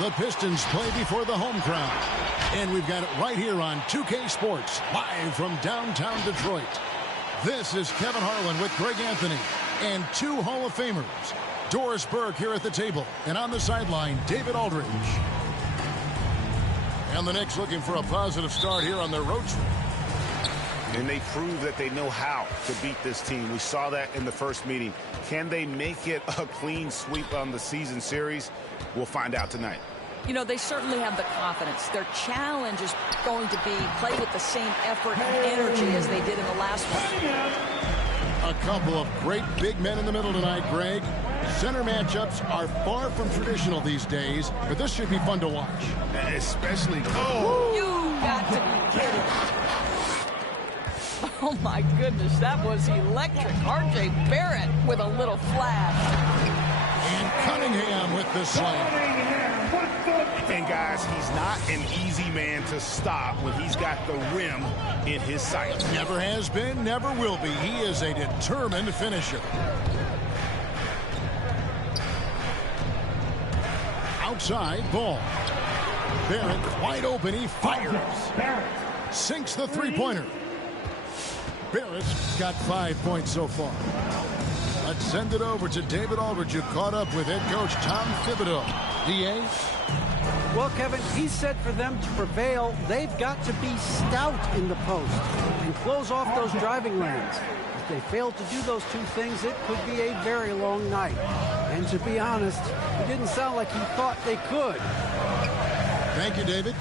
The Pistons play before the home crowd. And we've got it right here on 2K Sports, live from downtown Detroit. This is Kevin Harlan with Greg Anthony and two Hall of Famers. Doris Burke here at the table, and on the sideline, David Aldridge. And the Knicks looking for a positive start here on their road trip. And they prove that they know how to beat this team. We saw that in the first meeting. Can they make it a clean sweep on the season series? We'll find out tonight. You know, they certainly have the confidence. Their challenge is going to be play with the same effort and energy as they did in the last one. A couple of great big men in the middle tonight, Greg. Center matchups are far from traditional these days, but this should be fun to watch. Especially... Oh! You got to be kidding. Oh, my goodness, that was electric. R.J. Barrett with a little flash. And Cunningham with the slam. And, guys, he's not an easy man to stop when he's got the rim in his sights. Never has been, never will be. He is a determined finisher. Outside, ball. Barrett wide open, he fires. Sinks the three-pointer. Barrett's got 5 points so far. Let's send it over to David Aldridge, who caught up with head coach Tom Thibodeau. D.A.? Well, Kevin, he said for them to prevail, they've got to be stout in the post and close off those driving lanes. If they fail to do those two things, it could be a very long night. And to be honest, it didn't sound like he thought they could. Thank you, David.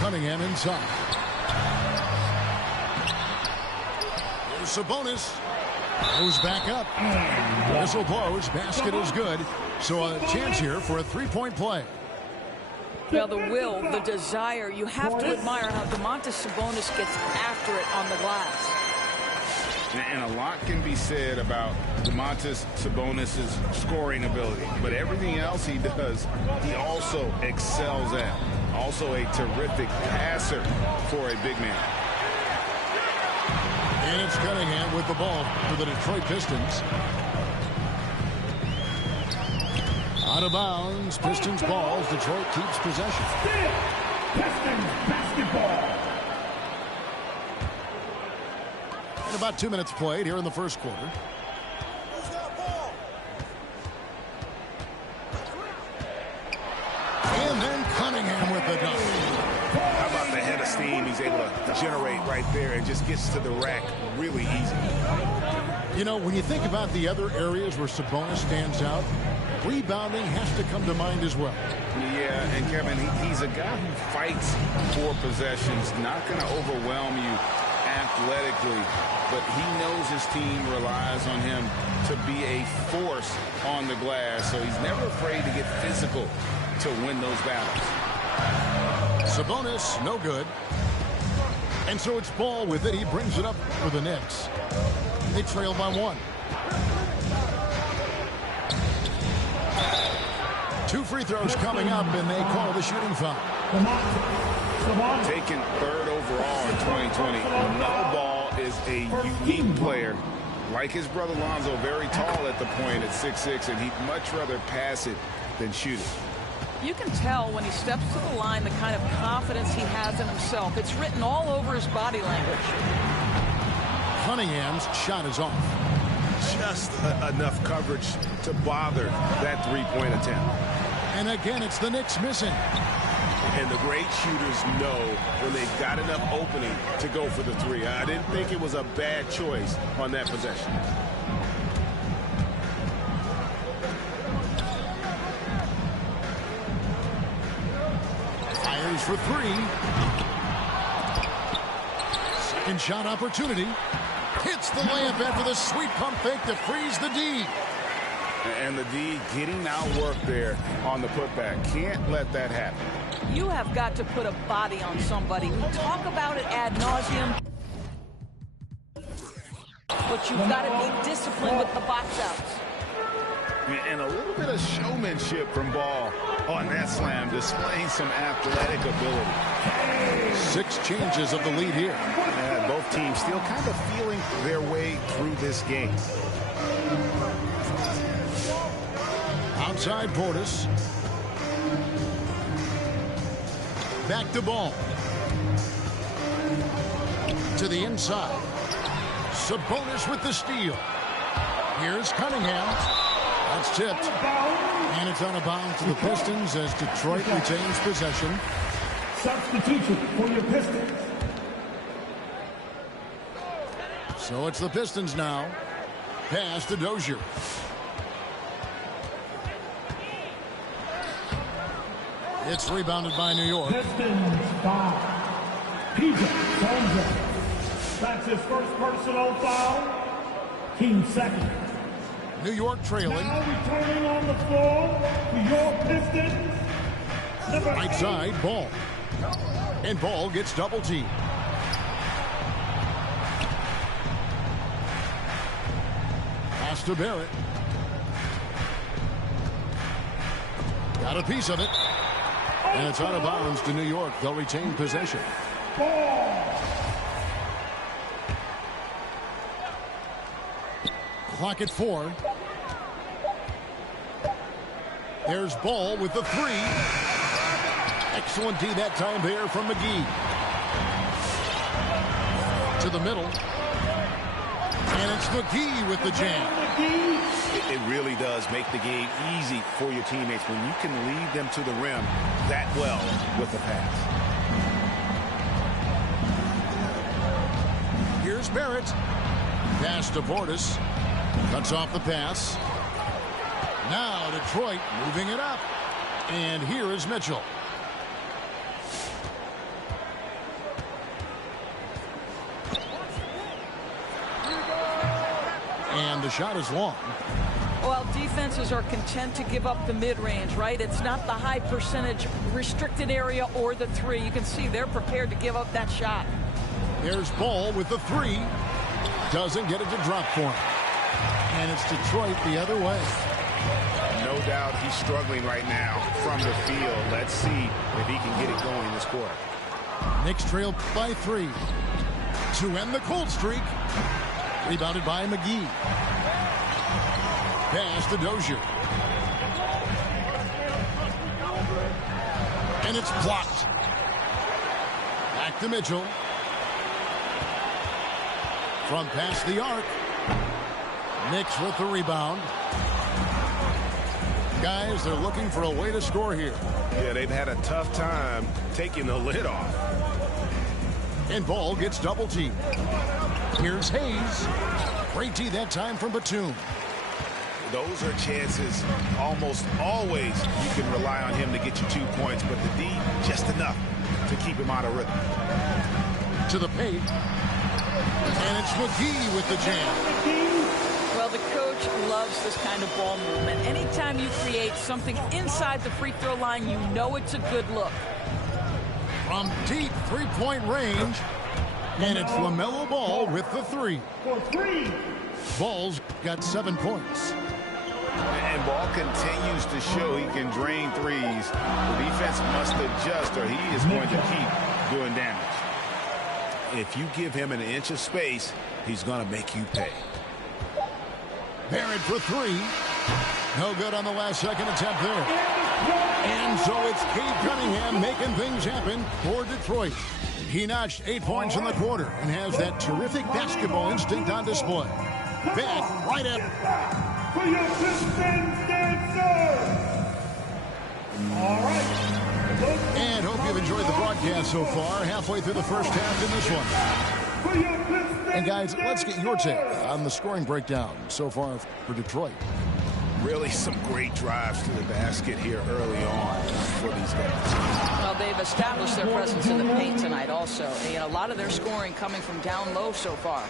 Cunningham inside. Here's Sabonis. Goes back up. Whistle blows. Basket is good. So a chance here for a three-point play. Well, the will, the desire, you have to admire how Domantas Sabonis gets after it on the glass. And a lot can be said about Domantas Sabonis' scoring ability. But everything else he does, he also excels at. Also a terrific passer for a big man. And it's Cunningham with the ball for the Detroit Pistons. Out of bounds. Pistons balls. Detroit keeps possession. Pistons basketball. And about 2 minutes played here in the first quarter. And then Cunningham with the dunk. How about the head of steam he's able to generate right there and just gets to the rack really easy. You know, when you think about the other areas where Sabonis stands out, rebounding has to come to mind as well. Yeah, and Kevin, he's a guy who fights for possessions, not going to overwhelm you athletically, but he knows his team relies on him to be a force on the glass, so he's never afraid to get physical to win those battles. Sabonis, no good. And so it's Ball with it. He brings it up for the Knicks. They trail by 1. 2 free throws coming up, and they call the shooting foul. Taken 3rd overall in 2020. LaMelo Ball is a unique player. Like his brother Lonzo, very tall at the point at 6'6", and he'd much rather pass it than shoot it. You can tell when he steps to the line the kind of confidence he has in himself. It's written all over his body language. Cunningham's shot is off. Just enough coverage to bother that three-point attempt. And again, it's the Knicks missing. And the great shooters know when they've got enough opening to go for the three. I didn't think it was a bad choice on that possession. Fires for 3. Second shot opportunity. Hits the layup after the sweet pump fake to freeze the D. And the D getting outworked there on the putback. Can't let that happen. You have got to put a body on somebody. We talk about it ad nauseum, but you've got to be disciplined with the box outs. And a little bit of showmanship from Ball on that slam, displaying some athletic ability. 6 changes of the lead here. And both teams still kind of feeling their way through this game. Outside Portis. Back to Ball. To the inside. Sabonis with the steal. Here's Cunningham. That's tipped. And it's out of bounds to the Pistons as Detroit retains possession. Substitution for your Pistons. So it's the Pistons now. Pass to Dozier. It's rebounded by New York. Pistons foul. PJ Thompson. That's his first personal foul. Team second. New York trailing. Now returning on the floor for your Pistons. Right side, Ball. And Ball gets double teamed. Pass to Barrett. Got a piece of it. And it's out of bounds to New York. They'll retain possession. Clock at 4. There's Ball with the 3. Excellent D that time there from McGee. To the middle. And it's McGee with the jam. It really does make the game easy for your teammates when you can lead them to the rim that well with the pass. Here's Barrett. Pass to Portis. Cuts off the pass. Now Detroit moving it up. And here is Mitchell. And the shot is long. Well, defenses are content to give up the mid-range, right? It's not the high percentage restricted area or the 3. You can see they're prepared to give up that shot. There's Ball with the 3. Doesn't get it to drop for him. And it's Detroit the other way. No doubt he's struggling right now from the field. Let's see if he can get it going this quarter. Knicks trail by 3. to end the cold streak. Rebounded by McGee. Pass to Dozier. And it's blocked. Back to Mitchell. From past the arc. Knicks with the rebound. Guys, they're looking for a way to score here. Yeah, they've had a tough time taking the lid off. And Ball gets double teamed. Here's Hayes. Great tee that time from Batum. Those are chances almost always you can rely on him to get you 2 points, but the D, just enough to keep him out of rhythm. To the paint. And it's McGee with the jam. Well, the coach loves this kind of ball movement. Anytime you create something inside the free throw line, you know it's a good look. From deep three-point range. And it's LaMelo Ball with the three. For three. Ball's got 7 points. And Ball continues to show he can drain threes. The defense must adjust or he is going to keep doing damage. If you give him an inch of space, he's going to make you pay. Barrett for three. No good on the last second attempt there. And so it's Cade Cunningham making things happen for Detroit. He notched 8 points in the quarter and has that terrific basketball instinct on display. Back right at For your Pistons dancer. All right. and hope you've enjoyed the broadcast so far. Halfway through the first half in this one. For your Pistons. And guys, let's get your take on the scoring breakdown so far for Detroit. Really some great drives to the basket here early on for these guys. Well, they've established their presence in the paint tonight also. And a lot of their scoring coming from down low so far.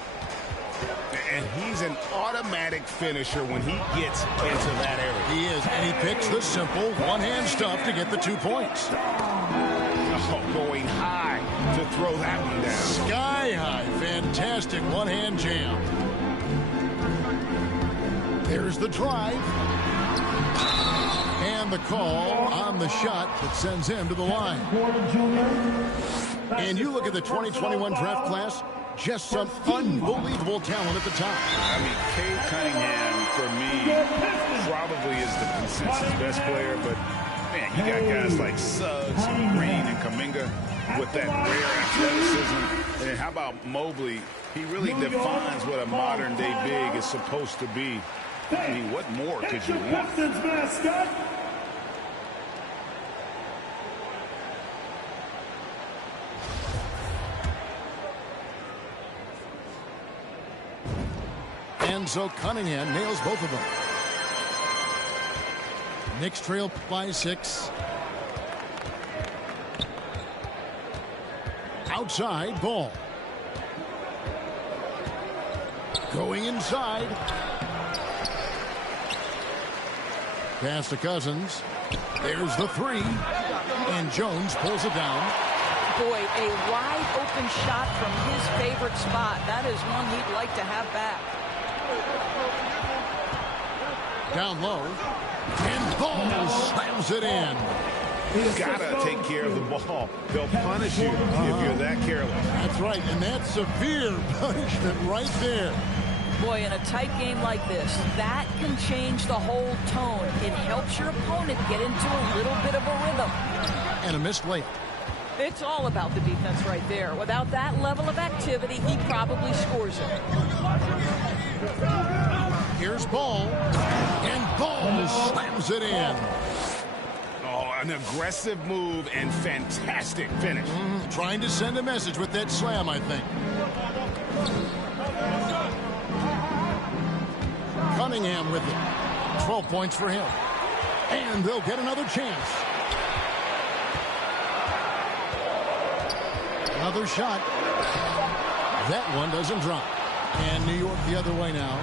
And he's an automatic finisher when he gets into that area. He is, and he picks the simple one-hand stuff to get the 2 points. Oh, going high to throw that one down. Sky high, fantastic one-hand jam. There's the drive. And the call on the shot that sends him to the line. And you look at the 2021 draft class, just some unbelievable talent at the top. I mean, Cade Cunningham, for me, probably is the consensus best player. But, man, you got guys like Suggs and Green and Kuminga with that rare athleticism. And then how about Mobley? He really defines what a modern-day big is supposed to be. I mean, what more could you want? Pistons mascot. And so Cunningham nails both of them. Knicks trail by 6. Outside, Ball. Going inside. Pass to Cousins. There's the three. And Jones pulls it down. Boy, a wide open shot from his favorite spot. That is one he'd like to have back. Down low. And Ball slams it in. You gotta take care of the ball. They'll punish you if you're that careless. That's right, and that's severe punishment right there. Boy, in a tight game like this, that can change the whole tone. It helps your opponent get into a little bit of a rhythm. And a missed layup. It's all about the defense right there. Without that level of activity, he probably scores it. Here's Ball. And Ball slams it in. Oh, an aggressive move and fantastic finish. Trying to send a message with that slam, I think. Cunningham with it. 12 points for him. And they'll get another chance. Another shot. That one doesn't drop. And New York the other way now.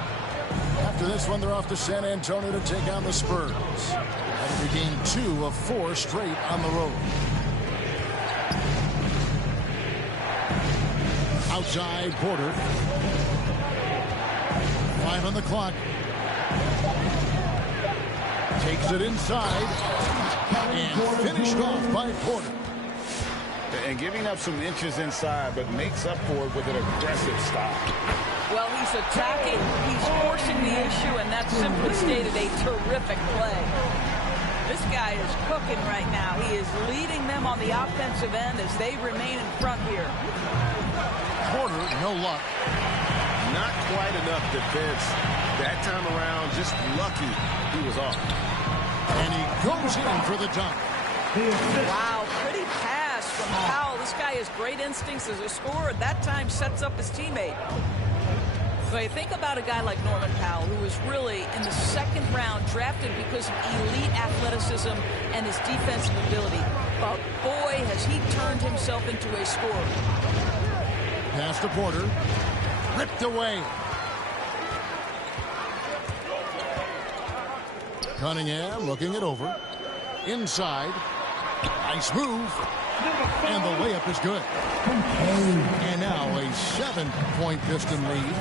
After this one, they're off to San Antonio to take on the Spurs. That'll be game 2 of 4 straight on the road. Outside, Porter. 5 on the clock. Takes it inside. And finished off by Porter. And giving up some inches inside, but makes up for it with an aggressive stop. Well, he's attacking, he's forcing the issue, and that's simply stated a terrific play. This guy is cooking right now. He is leading them on the offensive end as they remain in front here. Porter, no luck. Not quite enough defense. That time around, just lucky he was off. And he goes in for the dunk. Wow, pretty pass from Powell. This guy has great instincts as a scorer. That time sets up his teammate. So you think about a guy like Norman Powell, who was really in the second round drafted because of elite athleticism and his defensive ability. But boy, has he turned himself into a scorer. Pass to Porter. Ripped away. Cunningham looking it over. Inside. Nice move. And the layup is good. And now a 7-point Piston lead.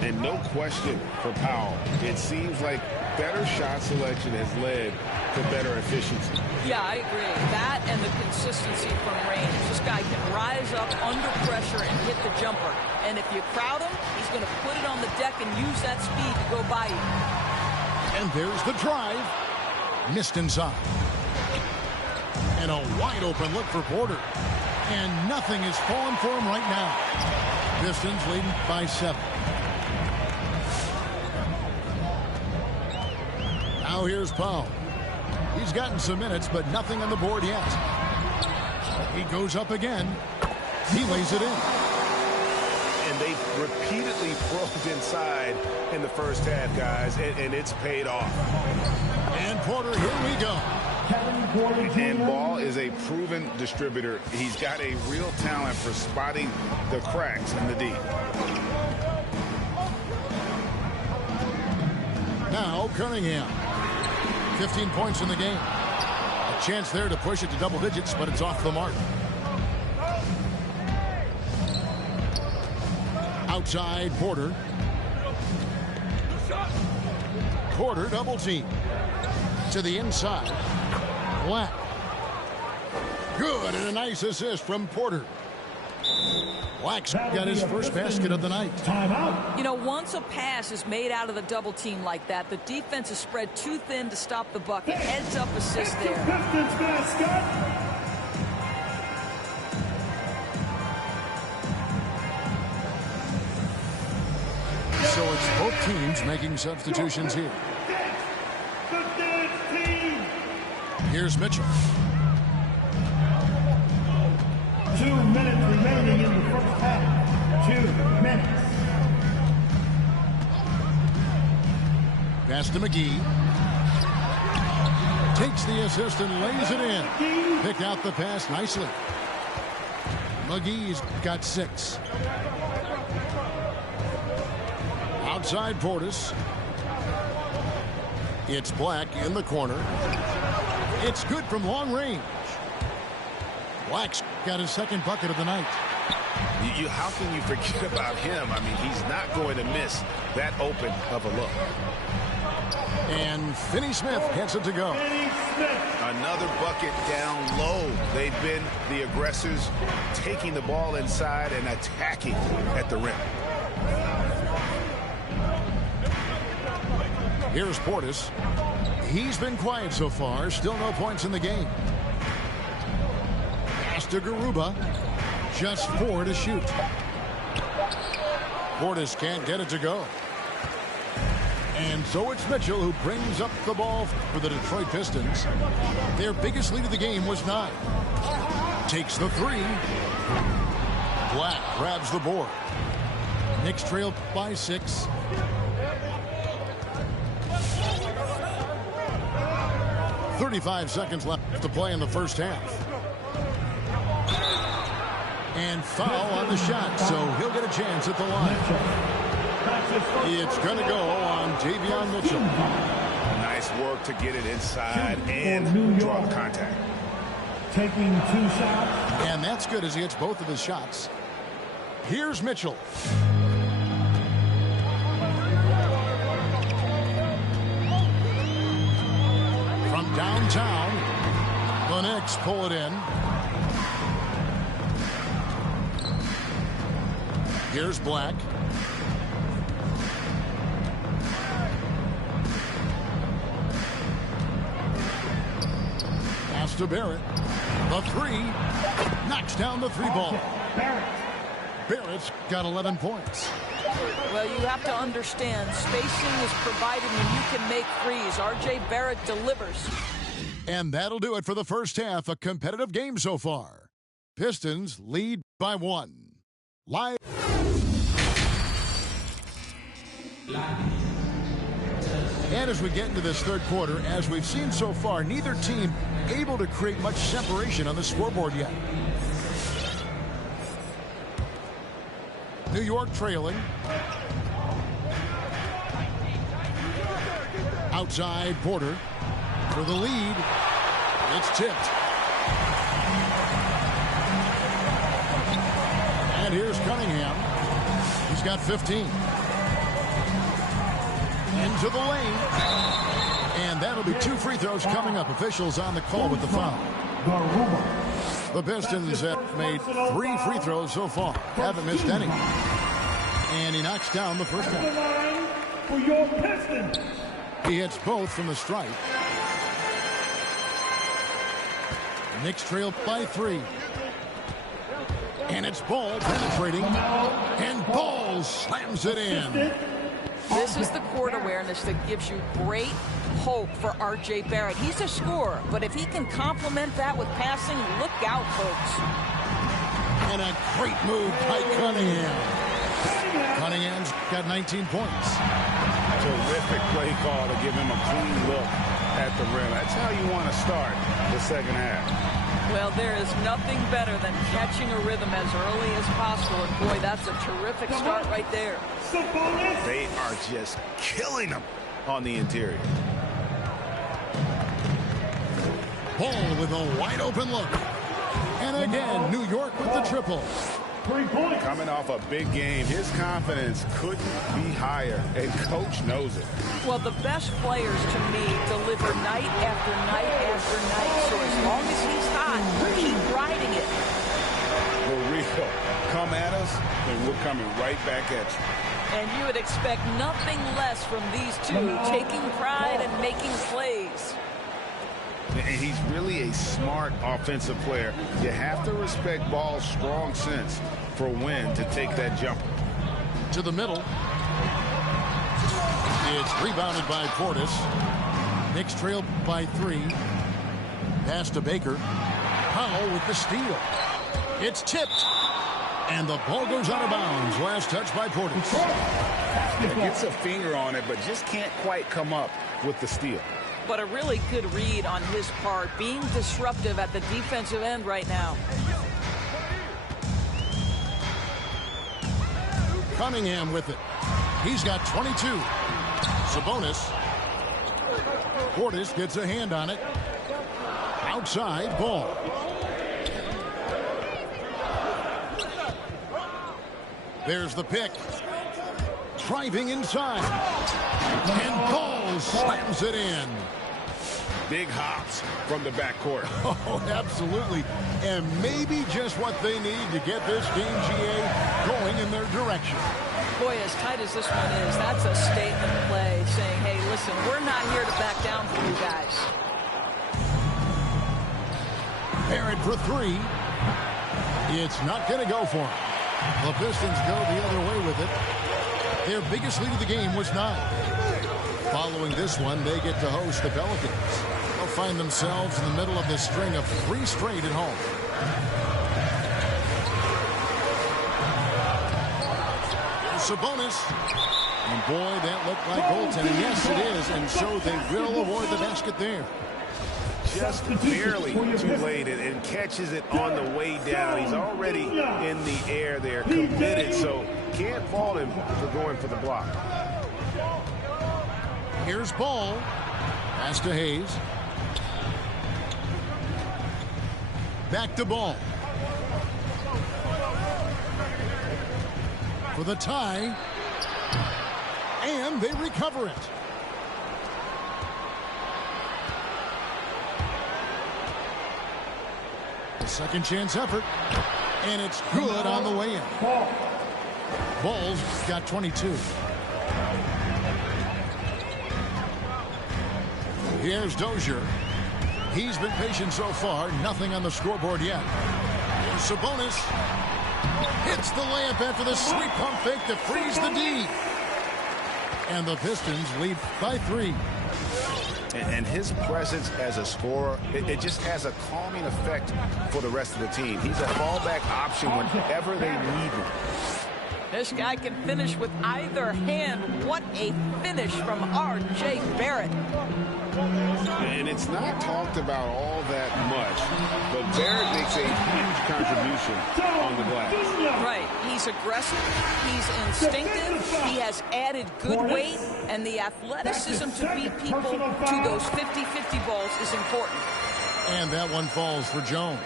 And no question for Powell. It seems like better shot selection has led to better efficiency. Yeah, I agree. That and the consistency from range. This guy can rise up under pressure and hit the jumper. And if you crowd him, he's going to put it on the deck and use that speed to go by you. And there's the drive. Missed inside. And a wide open look for Porter. And nothing is falling for him right now. Pistons leading by 7. Now here's Powell. He's gotten some minutes, but nothing on the board yet. He goes up again. He lays it in. And they repeatedly probed inside in the first half, guys, and it's paid off. And Porter, here we go. And Ball is a proven distributor. He's got a real talent for spotting the cracks in the D. Now Cunningham. 15 points in the game. A chance there to push it to double digits, but it's off the mark. Outside Porter. Porter double team. To the inside. Black. Good, and a nice assist from Porter. Black's got his first basket of the night. You know, once a pass is made out of the double team like that, the defense is spread too thin to stop the bucket. Heads up assist there. So it's both teams making substitutions here. Here's Mitchell. 2 minutes remaining in the first half. 2 minutes. Pass to McGee. Takes the assist and lays it in. Pick out the pass nicely. McGee's got 6. Outside Portis. It's Black in the corner. It's good from long range. Black's got his second bucket of the night. How can you forget about him? I mean, he's not going to miss that open of a look. And Finney-Smith gets it to go. Another bucket down low. They've been the aggressors, taking the ball inside and attacking at the rim. Here's Portis. He's been quiet so far. Still no points in the game. Pass to Garuba. Just 4 to shoot. Portis can't get it to go. And so it's Mitchell who brings up the ball for the Detroit Pistons. Their biggest lead of the game was 9. Takes the 3. Black grabs the board. Knicks trailed by 6. .35 seconds left to play in the first half. And foul on the shot, so he'll get a chance at the line. It's going to go on Davion Mitchell. Nice work to get it inside and draw contact. Taking 2 shots. And that's good as he hits both of his shots. Here's Mitchell. From downtown, the Knicks pull it in. Here's Black. Pass to Barrett. The three. Knocks down the three ball. Barrett's got 11 points. Well, you have to understand, spacing is provided when you can make threes. R.J. Barrett delivers. And that'll do it for the first half. A competitive game so far. Pistons lead by 1. Live. And as we get into this third quarter, as we've seen so far, neither team able to create much separation on the scoreboard yet. New York trailing. Outside, Porter for the lead. It's tipped. And here's Cunningham. He's got 15. Into the lane. And that'll be 2 free throws coming up. Officials on the call with the foul. The Pistons have made 3 free throws so far. Haven't missed any. And he knocks down the first one. For your Pistons. He hits both from the stripe. Knicks trail by 3. And it's Ball penetrating. And Ball slams it in. This is the court awareness that gives you great hope for R.J. Barrett. He's a scorer, but if he can complement that with passing, look out, folks. And a great move by Cunningham. Cunningham's got 19 points. Terrific play call to give him a clean look at the rim. That's how you want to start the second half. Well, there is nothing better than catching a rhythm as early as possible. And boy, that's a terrific start right there. They are just killing them on the interior. Ball with a wide open look. And again, New York with the triple. Coming off a big game, his confidence couldn't be higher, and coach knows it. Well, the best players to me deliver night after night after night. So as long as he's hot, keep riding it. For real, come at us, and we're coming right back at you. And you would expect nothing less from these two, taking pride and making plays. And he's really a smart offensive player. You have to respect Ball's strong sense for when to take that jumper. To the middle. It's rebounded by Portis. Knicks trail by 3. Pass to Baker. Powell with the steal. It's tipped. And the ball goes out of bounds. Last touch by Portis. Gets a finger on it, but just can't quite come up with the steal. But a really good read on his part, being disruptive at the defensive end right now. Cunningham with it. He's got 22. Sabonis. Portis gets a hand on it. Outside, Ball. There's the pick. Driving inside. And Ball slams it in. Big hops from the backcourt. Oh, absolutely. And maybe just what they need to get this game, GA, going in their direction. Boy, as tight as this one is, that's a statement play saying, hey, listen, we're not here to back down for you guys. Barrett for 3. It's not going to go for him. The Pistons go the other way with it. Their biggest lead of the game was 9. Following this one, they get to host the Pelicans. They'll find themselves in the middle of this string of 3 straight at home. Sabonis. And boy, that looked like goaltending. Yes, it is. And so they will avoid the basket there. Just barely too late and catches it on the way down. He's already in the air there, committed, so can't fault him for going for the block. Here's Ball. Pass to Hayes. Back to Ball. For the tie. And they recover it. A second chance effort. And it's good on the way in. Bulls got 22. Here's Dozier. He's been patient so far. Nothing on the scoreboard yet. Here's Sabonis. Hits the layup after the sweet pump fake to freeze the D. And the Pistons lead by 3. And his presence as a scorer, it just has a calming effect for the rest of the team. He's a fallback option whenever they need him. This guy can finish with either hand. What a finish from R.J. Barrett. And it's not talked about all that much, but Barrett makes a huge contribution on the glass. Right. He's aggressive. He's instinctive. He has added good weight, and the athleticism to beat people to those 50-50 balls is important. And that one falls for Jones.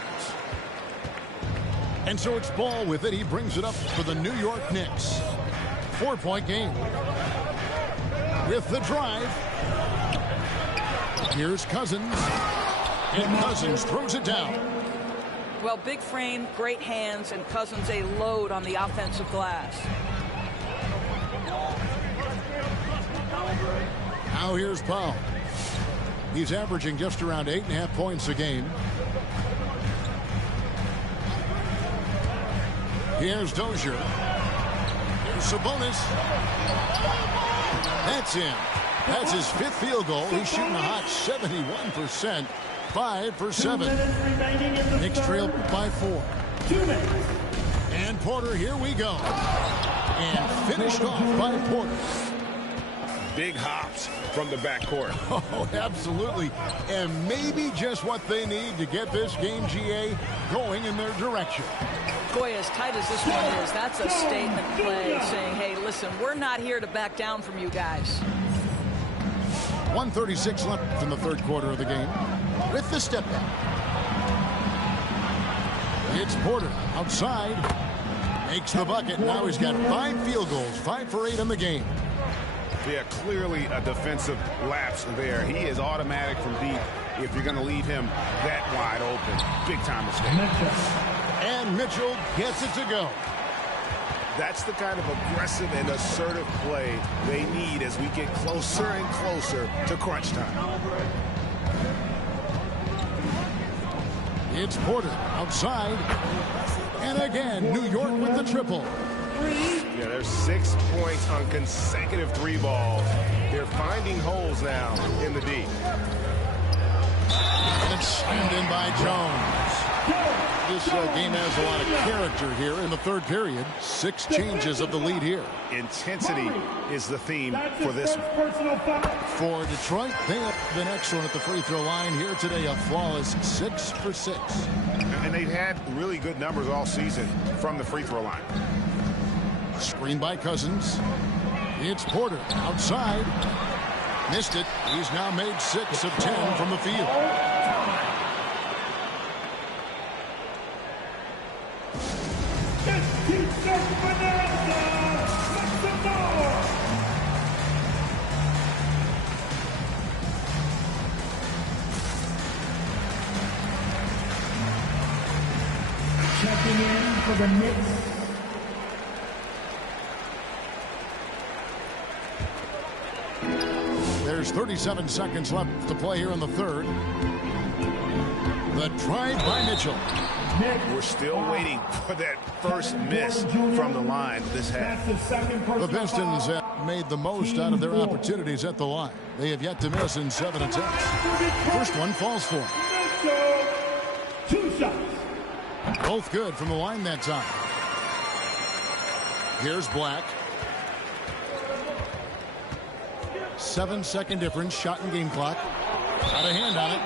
And so it's Ball with it. He brings it up for the New York Knicks. 4-point game. With the drive. Here's Cousins. And Cousins throws it down. Well, big frame, great hands, and Cousins a load on the offensive glass. Now here's Powell. He's averaging just around 8.5 points a game. Here's Dozier. Here's Sabonis. That's in. That's his 5th field goal. He's shooting a hot 71%. 5 for 7. Knicks trail by 4. And Porter, here we go. And finished off by Porter. Big hops from the backcourt. Oh, absolutely. And maybe just what they need to get this game, GA, going in their direction. Boy, as tight as this one is, that's a statement play saying, hey, listen, we're not here to back down from you guys. 1:36 left in the third quarter of the game. With the step back. It's Porter outside. Makes the bucket. Now he's got 5 field goals. 5 for 8 in the game. Yeah, clearly a defensive lapse there. He is automatic from deep if you're going to leave him that wide open. Big time mistake. And Mitchell gets it to go. That's the kind of aggressive and assertive play they need as we get closer and closer to crunch time. It's Porter outside. And again, New York with the triple. Yeah, there's 6 points on consecutive 3 balls. They're finding holes now in the D. And it's slammed in by Jones. This game has a lot of character here in the third period. 6 changes of the lead here. Intensity is the theme for this one. For Detroit, they have been excellent at the free throw line here today. A flawless 6 for 6. And they've had really good numbers all season from the free throw line. Screen by Cousins. It's Porter outside. Missed it. He's now made 6 of 10 from the field. Checking in for the Knicks. There's 37 seconds left to play here in the third. The drive by Mitchell. We're still waiting for that first miss from the line this half. The Pistons have made the most out of their opportunities at the line. They have yet to miss in 7 attempts. First one falls for him. 2 shots. Both good from the line that time. Here's Black. 7-second difference. Shot and game clock. Got a hand on it.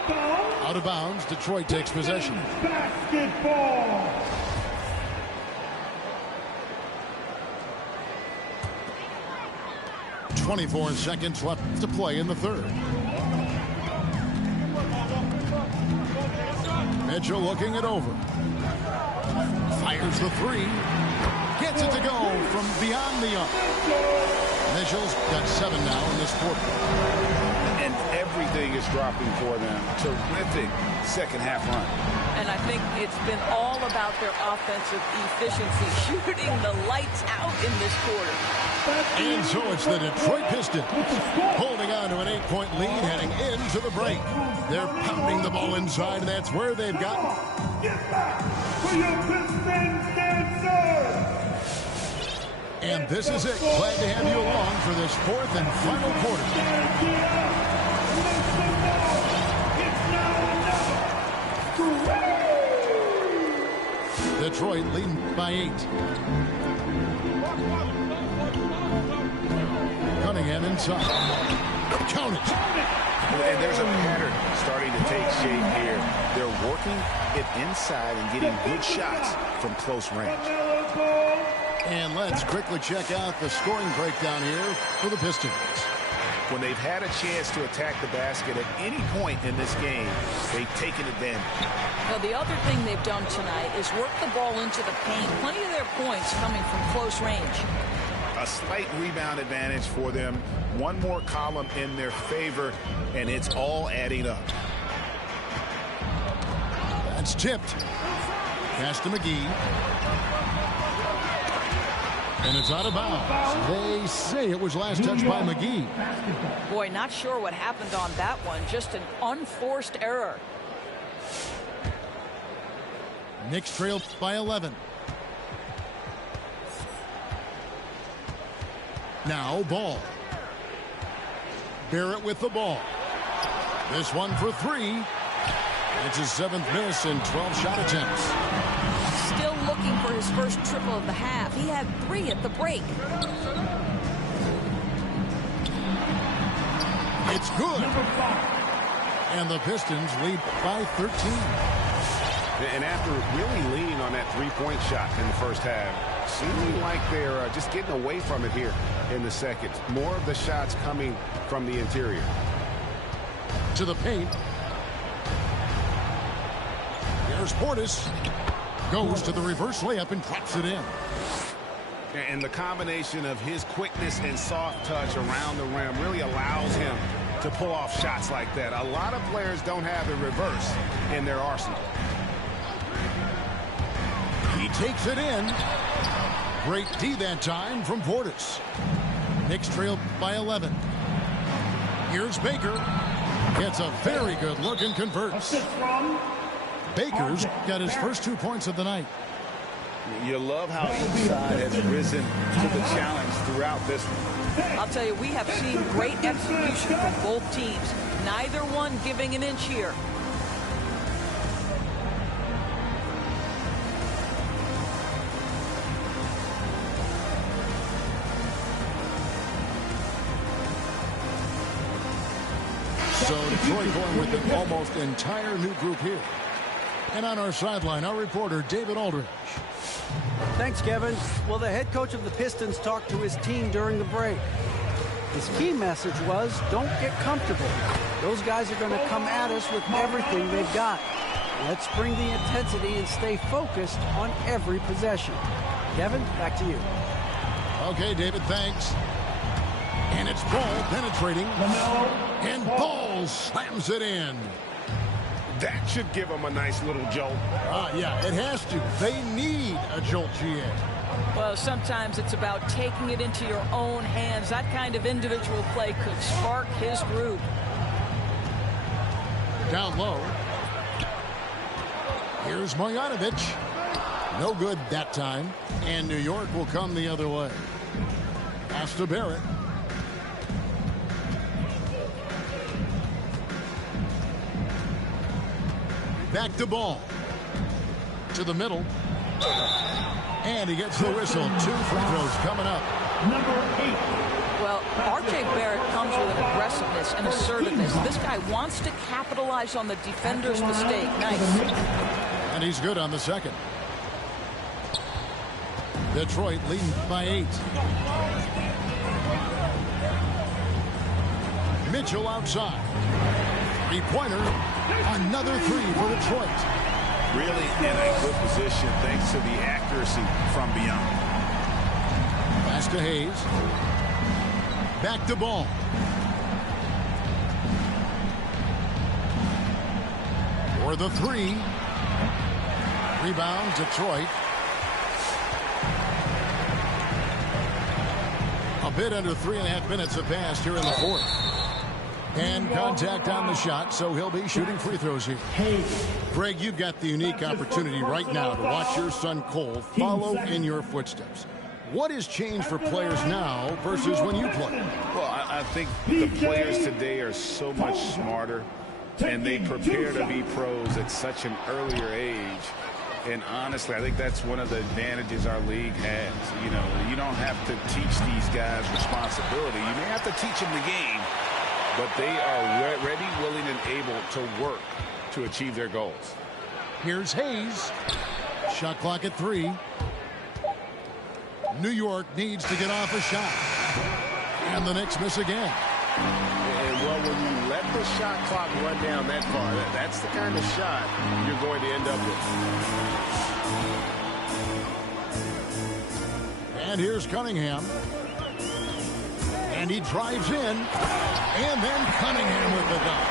Out of bounds. Detroit takes possession. Basketball. .24 seconds left to play in the third. Mitchell looking it over. Fires the 3. Gets it to go from beyond the arc. Mitchell's got 7 now in this quarter. and everything is dropping for them. Terrific second half run. And I think it's been all about their offensive efficiency, shooting the lights out in this quarter. And so it's the Detroit Pistons holding on to an 8-point lead heading into the break. They're pounding the ball inside, and that's where they've gotten. Get back for your Pistons dancer! And this is it. Glad to have you along for this fourth and final quarter. Detroit leading by 8. Cunningham inside. Count it. And there's a pattern starting to take shape here. They're working it inside and getting good shots from close range. And let's quickly check out the scoring breakdown here for the Pistons. When they've had a chance to attack the basket at any point in this game, they've taken advantage. Now, the other thing they've done tonight is work the ball into the paint. Plenty of their points coming from close range. A slight rebound advantage for them. One more column in their favor, and it's all adding up. That's tipped. Pass to McGee. And it's out of bounds. They say it was last touched by McGee. Boy, not sure what happened on that one. Just an unforced error. Knicks trailed by 11. Now Ball. Barrett with the ball. This one for 3. It's his 7th miss in 12 shot attempts. Still looking for his first triple of the half. He had 3 at the break. It's good. And the Pistons lead by 13. And after really leaning on that three-point shot in the first half, seeming like they're just getting away from it here in the second. More of the shots coming from the interior. To the paint. Here's Portis. Goes to the reverse layup and drops it in. And the combination of his quickness and soft touch around the rim really allows him to pull off shots like that. A lot of players don't have the reverse in their arsenal. He takes it in. Great D that time from Portis. Knicks trailed by 11. Here's Baker. Gets a very good look and converts. Baker's got his first 2 points of the night. You love how each side has risen to the challenge throughout this one. I'll tell you, we have seen great execution from both teams. Neither one giving an inch here. So Detroit going with an almost entire new group here. And on our sideline, our reporter, David Aldridge. Thanks, Kevin. Well, the head coach of the Pistons talked to his team during the break. His key message was, don't get comfortable. Those guys are going to come at us with everything they've got. Let's bring the intensity and stay focused on every possession. Kevin, back to you. Okay, David, thanks. And it's Ball penetrating. And Ball slams it in. That should give them a nice little jolt. Yeah, it has to. They need a jolt, GA. Well, sometimes it's about taking it into your own hands. That kind of individual play could spark his groove. Down low. Here's Marjanovic. No good that time. And New York will come the other way. Pass to Barrett. Back to Ball. To the middle. And he gets the whistle. 2 free throws coming up. Number 8. Well, R.J. Barrett comes with aggressiveness and assertiveness. This guy wants to capitalize on the defender's mistake. Nice. And he's good on the second. Detroit leading by 8. Mitchell outside. Three-pointer. Another 3 for Detroit. Really in a good position thanks to the accuracy from beyond. Pass to Hayes. Back to Ball. For the three. Rebound, Detroit. A bit under 3.5 minutes have passed here in the fourth. And contact on the shot, so he'll be shooting free throws here. Greg, you've got the unique opportunity right now to watch your son Cole follow in your footsteps. What has changed for players now versus when you played? Well, I think the players today are so much smarter, and they prepare to be pros at such an earlier age. And honestly, I think that's one of the advantages our league has. You know, you don't have to teach these guys responsibility. You may have to teach them the game, but they are ready, willing, and able to work to achieve their goals. Here's Hayes. Shot clock at 3. New York needs to get off a shot. And the Knicks miss again. And well, when you let the shot clock run down that far, that's the kind of shot you're going to end up with. And here's Cunningham. And he drives in. And then Cunningham with the dunk.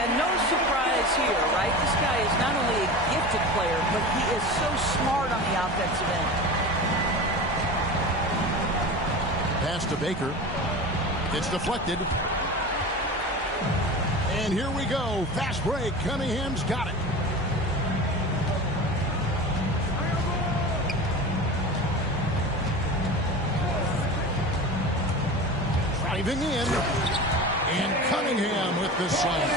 And no surprise here, right? This guy is not only a gifted player, but he is so smart on the offensive end. Pass to Baker. It's deflected. And here we go. Fast break. Cunningham's got it. Driving in. And Cunningham with the slam.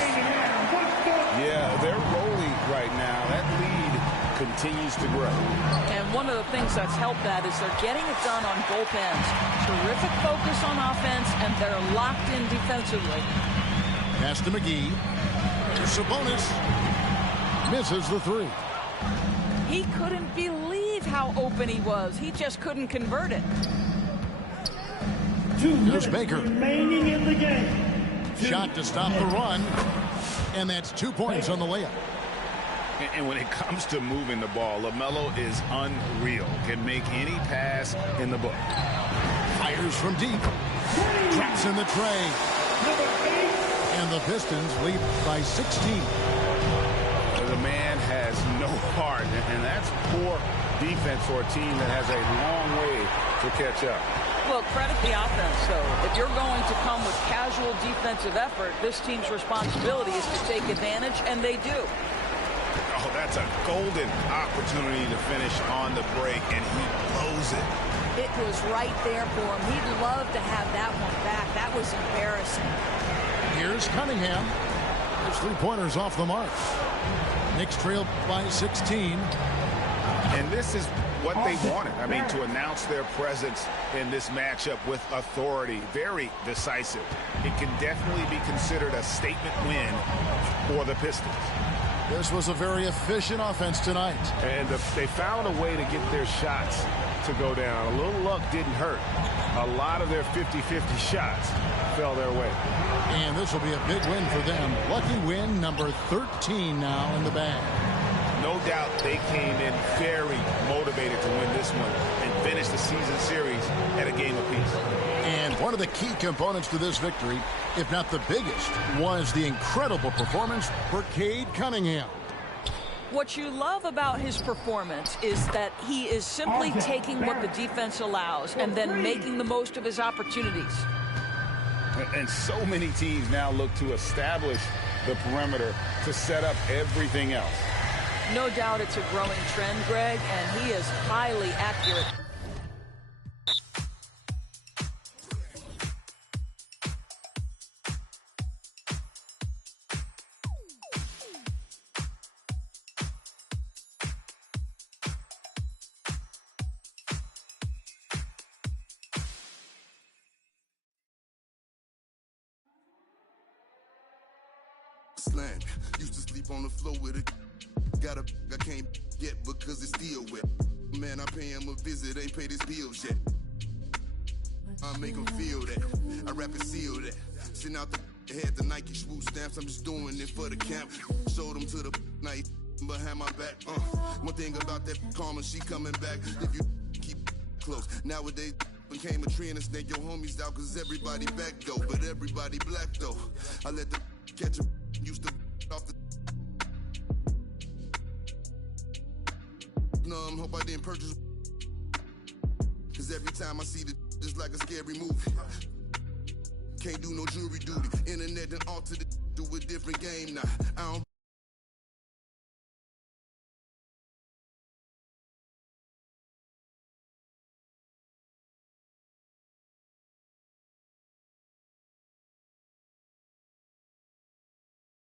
Yeah, they're rolling right now. That lead continues to grow. And one of the things that's helped that is they're getting it done on both ends. Terrific focus on offense, and they're locked in defensively. Pass to McGee. There's Sabonis. Misses the 3. He couldn't believe how open he was. He just couldn't convert it. 2 Here's minutes Baker. remaining in the game. Shot to stop the run. And that's 2 points on the layup. And when it comes to moving the ball, LaMelo is unreal. Can make any pass in the book. Fires from deep. Traps in the tray. And the Pistons lead by 16. The man has no heart, and that's poor defense for a team that has a long way to catch up. Well, credit the offense, though. If you're going to come with casual defensive effort, this team's responsibility is to take advantage, and they do. Oh, that's a golden opportunity to finish on the break, and he blows it. It was right there for him. He'd love to have that one back. That was embarrassing. Here's Cunningham. His 3-pointers off the mark. Knicks trail by 16. And this is what they wanted. I mean, to announce their presence in this matchup with authority. Very decisive. It can definitely be considered a statement win for the Pistons. This was a very efficient offense tonight. And they found a way to get their shots to go down. A little luck didn't hurt. A lot of their 50-50 shots fell their way. And this will be a big win for them. Lucky win number 13 now in the bag. No doubt they came in very motivated to win this one and finish the season series at a game apiece. And one of the key components to this victory, if not the biggest, was the incredible performance for Cade Cunningham. What you love about his performance is that he is simply taking what the defense allows and then making the most of his opportunities. And so many teams now look to establish the perimeter to set up everything else. No doubt it's a growing trend, Greg, and he is highly accurate. Slam. Used to sleep on the floor with it. Got a I can't get because it's still wet. Man, I pay him a visit, ain't paid his bills yet. I make him feel that. I rap and seal that. Send out the head, the Nike swoop stamps. I'm just doing it for the camp. Showed them to the night behind my back. One thing about that karma, she coming back. If you keep close. Nowadays became a trend and snake your homies out cause everybody back though. But everybody black though. I let the catch a used to off the numb, hope I didn't purchase. Cause every time I see the just like a scary movie. Can't do no jury duty. Internet and alter the do a different game now. I don't